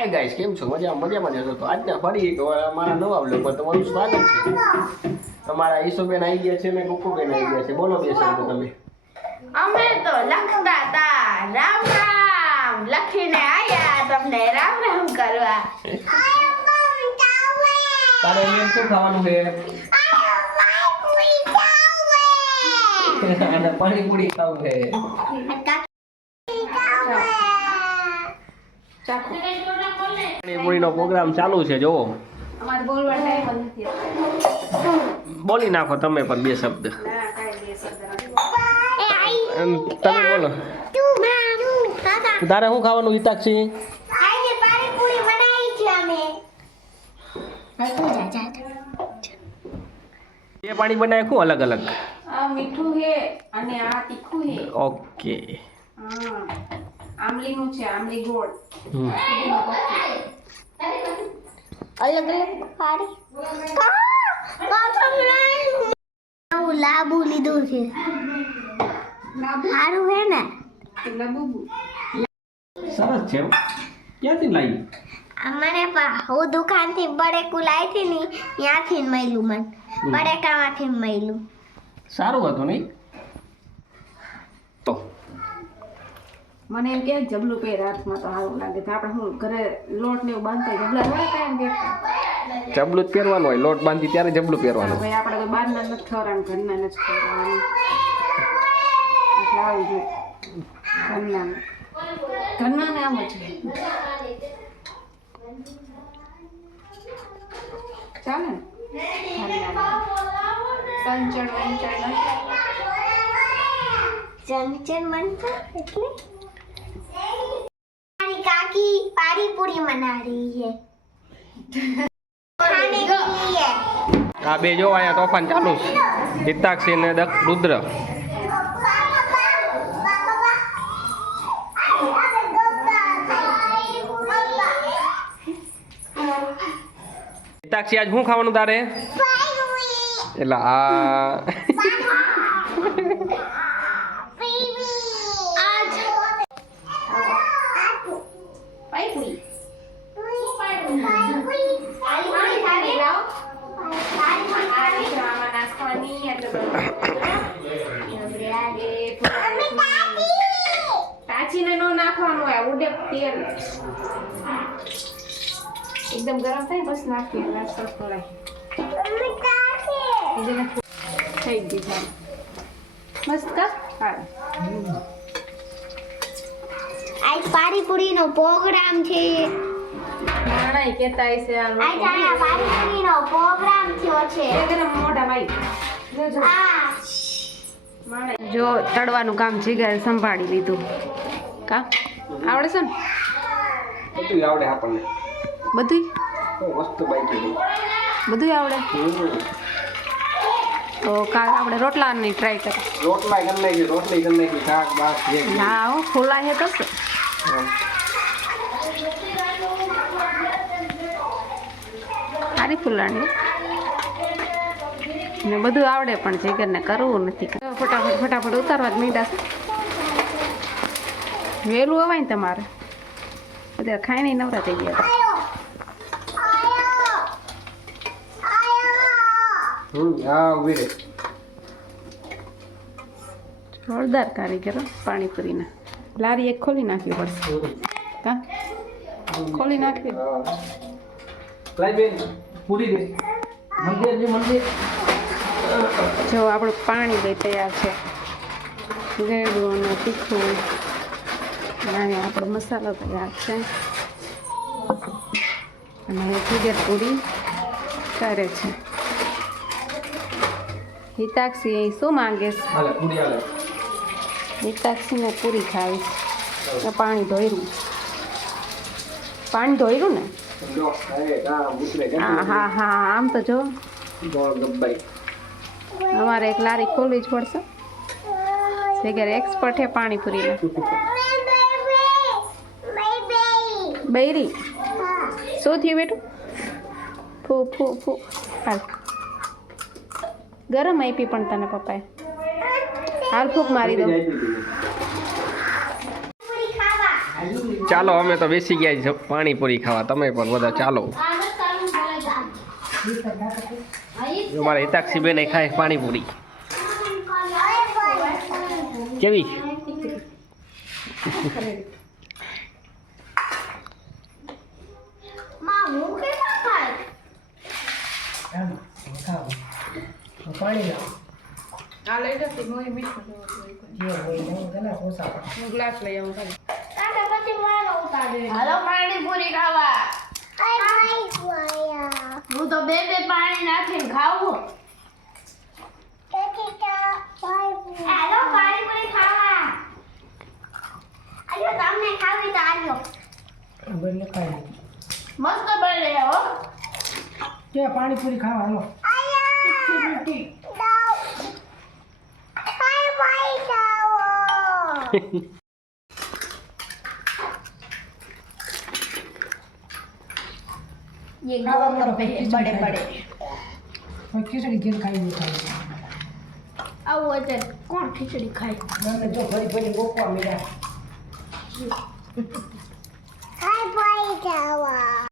Hi guys, કેમ છો? મજામાં જશો? તો આજના ફરી એક અમારા નવા બ્લોગ પર તમારું સ્વાગત છે. અમારા ઈશુબેન આવી ગયા છે ને કુકુબેન આવી ગયા છે. બોલો બે શબ્દ તમે. અમે તો લખતા હતા રામ રામ લખીને આયા તમને રામ રામ કરવા. તારે મેં શું ખાવાનું છે? અને પાણીપુરી ખાવું છે. પાણીપુરીનો પ્રોગ્રામ ચાલુ છે. જોવો, અમાર બોલવાનો ટાઈમ નથી. બોલી નાખો તમે પણ બે શબ્દ. તમે બોલો. તારે શું ખાવાનું હિતાક્ષી? બે પાણી બનાવે શું અલગ અલગ? આ મીઠું છે અને આ તીખું છે. ઓકે. હા, આમલીનું છે, આમલી ગોળ. અલગ અલગ પાડી લાબુ લીધું છે. સારું હે ને? લબુબુ સરસ છે. ક્યાંથી લાવી? મને હું દુકાનથી બડેકું લાવી હતી ને ત્યાંથી મળ્યું. મને બડેકામાંથી મળ્યું. સારું હતું નહીં? તો મને એમ કે જબલું પહેર હાથમાં તો સારું લાગે તો આપણે હું ઘરે લોટ ને એવું બાંધતા જબલા થોડા કાયમ પહેરતા. જબલું જ પહેરવાનું હોય. લોટ બાંધી ત્યારે જબલું પહેરવાનું. ભાઈ આપણે તો બહારના નથી ખવડાવવાનું, ઘરના નથી ખવડાવવાનું. એટલે આવું જોઈએ ઘરના ને આમ જ ચાલે ને. સંચળ વંચળ જંચન બનતા એટલે મારી કાકી પાણીપુરી બना रही है खाने के लिए. આ બે જો અહીંયા તોફાન ચાલુ છે. હિતાક્ષી ને રુદ્ર. હિતાક્ષી આજ શું ખાવાનું તારે? એટલે આ કાચીને નો નાખવાનું હોય, ઉડે તેલ એકદમ ગરમ થાય બસ નાખી નાસ્તો ખોલાય થઈ ગઈ છે મસ્ત કા. હા, આજ પાણીપુરી નો પ્રોગ્રામ છે. નાણાઈ કહેતા હશે આ આજ આયા પાણીપુરી નો પ્રોગ્રામ થયો છે. મોઢા ભાઈ આ જો તળવાનું કામ જીગર સંભાળી લીધું. કા આવડે છે ને બધું આવડે આપણને. બધું વસ્તુ બાકી બધું આવડે. તો કાલ આપણે રોટલાની ટ્રાય કરીએ. રોટલા કરી નાખી, રોટલી કરી નાખી, શાક બાક જે ના હો ખોલા છે તો સારી ફૂલાણી ને બધું આવડે પણ જીગરને કરવું નથી. ફટાફટ ઉતારવા જ મીંડા છે. વહેલું અવાય ને તમારે અત્યારે ખાઈને નવરા થઈ ગયા. હા ઉભી રે. જોરદાર કારીગરો પાણીપુરીના. લારી એક ખોલી નાખવી પડશે. કા ખોલી નાખવી. લાઈ બેન પૂરી દે. મંદિર જો આપણું પાણી બે તૈયાર છે. ગળ્યું અને તીખું અને આપણો મસાલો તૈયાર છે. અને જીગર પૂરી કરે છે. હિતાક્ષી શું માંગે છે? હાલે પૂરી હાલે. હિતાક્ષીને પૂરી ખાવી છે. પાણી ધોયરું ને. જો એ કા ઉતરે કે હા હા હા આમ તો જો ગોળ ગબ્બાઈ. અમારે એક લારી ખોલવી જ પડશે. જીગર એક્સપર્ટ છે પાણીપુરીમાં. બૈરી શું થયું બેટું? ફૂ ફૂ ફૂ હાલ ગરમ આપી પણ તને પપ્પાએ. હાલ ફૂક મારી દો. ચાલો અમે તો બેસી ગયા છીએ પાણીપુરી ખાવા, તમે પણ બધા ચાલો. અમારા હિતાક્ષી બેન ખાય પાણીપુરી. કેવી? માં હું કેવા ખાય પાણી લાવ આ લઈ જતી મોઈ મીઠું જે હોય ને તને પોસા હું ગ્લાસ લઈ આવું ખાલી. તાકે પછી મારો ઉતારે હાલો પાણીપુરી ખાવા. હું તો બે પાણી નાખીને ખાવું હેલો પાણીપુરી ખાવા આજો તમને ખાવી તો આજો બને ખાઈ મસ્ત બને હો. કે પાણીપુરી ખાવા હાલો ये खावा मोटो बड़े खिचड़ी बड़े ખાઈ. ખીચડી ઘેર ખાઈ નહીં ખાઈ આવું અત્યારે કોણ ખીચડી ખાય મને જો ફરી ફરી ગોપવા મળ્યા ખાઈ ખાવા